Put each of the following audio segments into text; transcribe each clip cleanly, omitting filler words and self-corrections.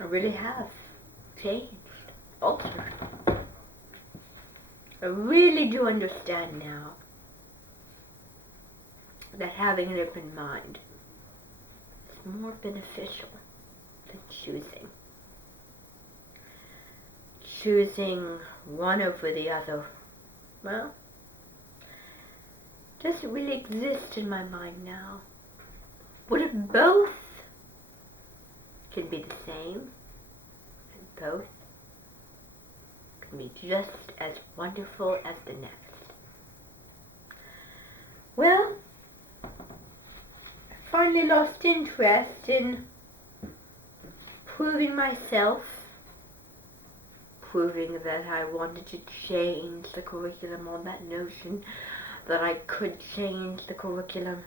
I really have changed, altered. I really do understand now that having an open mind is more beneficial than choosing. Choosing one over the other, well, doesn't really exist in my mind now. What if both can be the same, and both can be just as wonderful as the next? Well, I finally lost interest in proving myself, proving that I wanted to change the curriculum, on that notion that I could change the curriculum.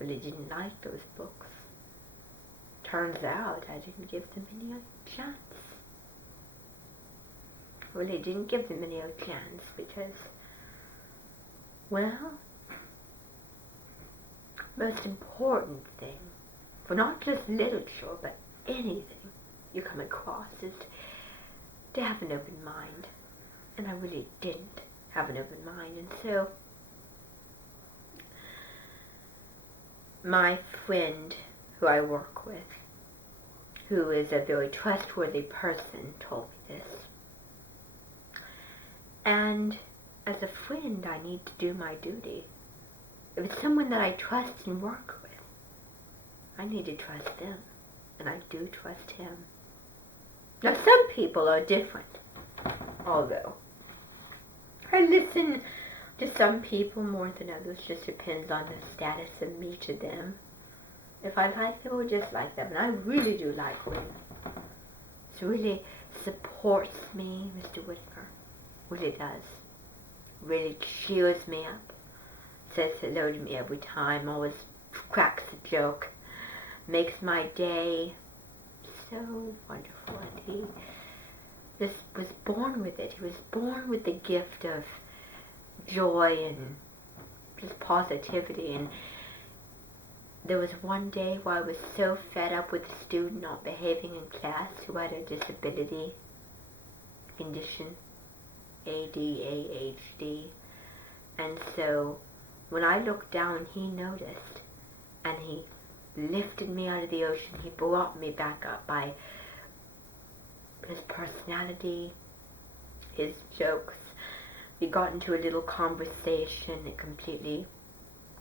Really didn't like those books. Turns out I didn't give them any chance. Really didn't give them any chance because, well, most important thing for not just literature but anything you come across is to have an open mind. And I really didn't have an open mind, and so my friend who I work with, who is a very trustworthy person, told me this. And as a friend, I need to do my duty. If it's someone that I trust and work with, I need to trust them, and I do trust him. Now, some people are different, although I listen to some people more than others. Just depends on the status of me to them. If I like them or dislike them, and I really do like William. It really supports me, Mr. Whitaker. Really does. Really cheers me up. Says hello to me every time. Always cracks a joke. Makes my day so wonderful. And he just was born with it. He was born with the gift of joy and just positivity. And there was one day where I was so fed up with a student not behaving in class who had a disability condition, ADHD. And so when I looked down, he noticed, and he lifted me out of the ocean. He brought me back up by his personality, his jokes. We got into a little conversation that completely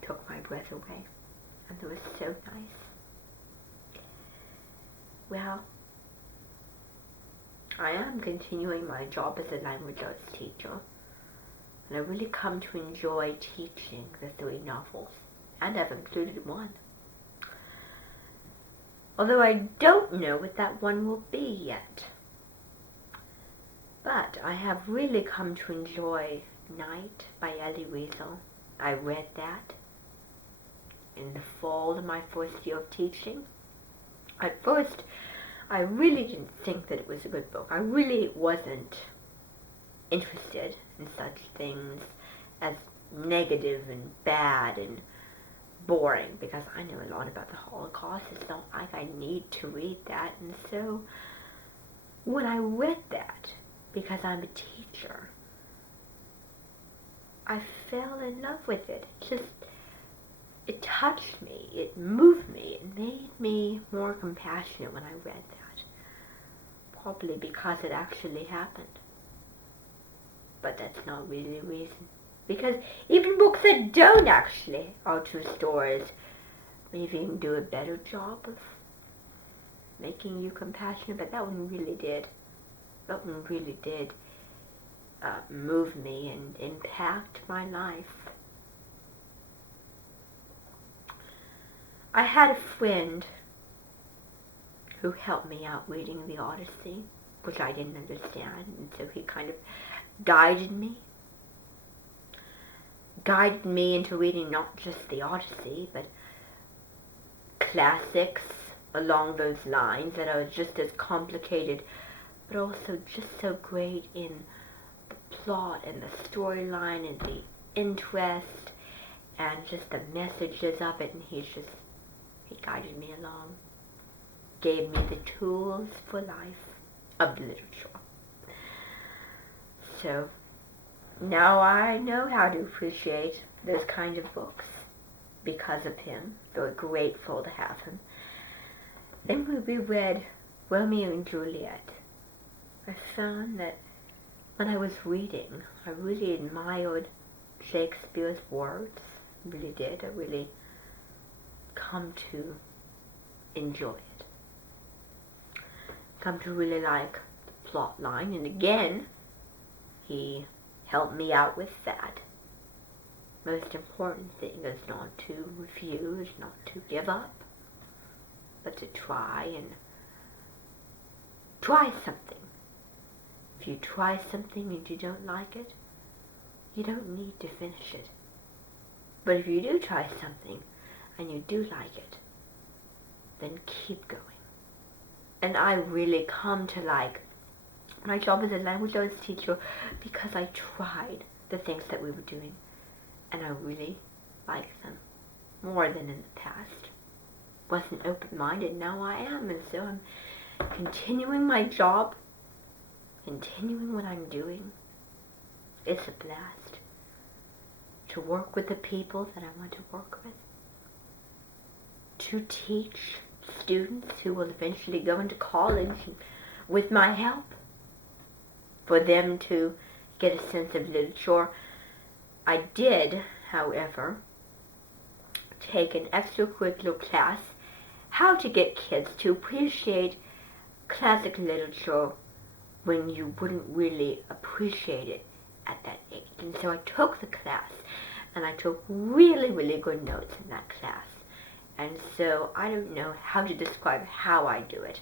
took my breath away. And it was so nice. Well, I am continuing my job as a language arts teacher. And I really come to enjoy teaching the 3 novels. And I've included 1. Although I don't know what that one will be yet. But I have really come to enjoy Night by Elie Wiesel. I read that in the fall of my first year of teaching. At first, I really didn't think that it was a good book. I really wasn't interested in such things as negative and bad and boring, because I know a lot about the Holocaust. It's not like I need to read that. And so when I read that, because I'm a teacher, I fell in love with it. It touched me, it moved me, it made me more compassionate when I read that. Probably because it actually happened. But that's not really the reason. Because even books that don't actually are true stories maybe even do a better job of making you compassionate, but that one really did. That one really did move me and impact my life. I had a friend who helped me out reading the Odyssey, which I didn't understand, and so he kind of guided me into reading not just the Odyssey, but classics along those lines that are just as complicated, but also just so great in the plot and the storyline and the interest and just the messages of it, and he guided me along. gave me the tools for life of literature. So now I know how to appreciate those kind of books because of him. Very grateful to have him. Then when we read Romeo and Juliet, I found that when I was reading, I really admired Shakespeare's words. I really did. I really come to enjoy it. Come to really like the plot line. And again, he helped me out with that. Most important thing is not to refuse, not to give up, but to try something. If you try something and you don't like it, you don't need to finish it. But if you do try something and you do like it, then keep going. And I really come to like my job as a language arts teacher because I tried the things that we were doing, and I really like them more than in the past. Wasn't open-minded, now I am, and so I'm continuing my job, continuing what I'm doing. It's a blast to work with the people that I want to work with, to teach students who will eventually go into college with my help, for them to get a sense of literature. I did, however, take an extracurricular class, how to get kids to appreciate classic literature when you wouldn't really appreciate it at that age. And so I took the class, and I took really, really good notes in that class. And so I don't know how to describe how I do it,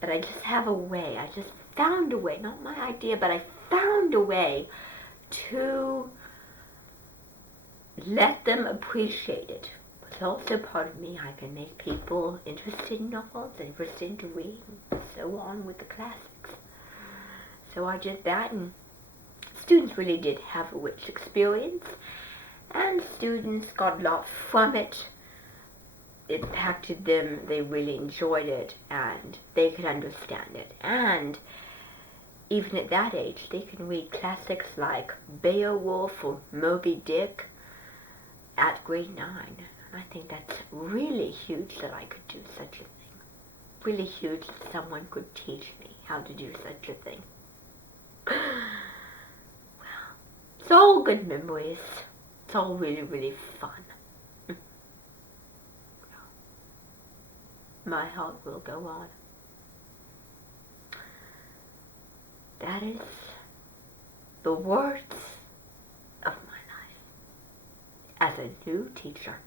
but I just have a way. I just found a way, not my idea, but I found a way to let them appreciate it. It's also part of me. I can make people interested in novels, interested in reading, and so on with the classics. So I did that, and students really did have a rich experience, and students got a lot from it. It impacted them, they really enjoyed it, and they could understand it. And even at that age, they can read classics like Beowulf or Moby Dick at grade 9. I think that's really huge that I could do such a thing. Really huge that someone could teach me how to do such a thing. Well, it's all good memories. It's all really, really fun. My heart will go on. That is the words of my life as a new teacher.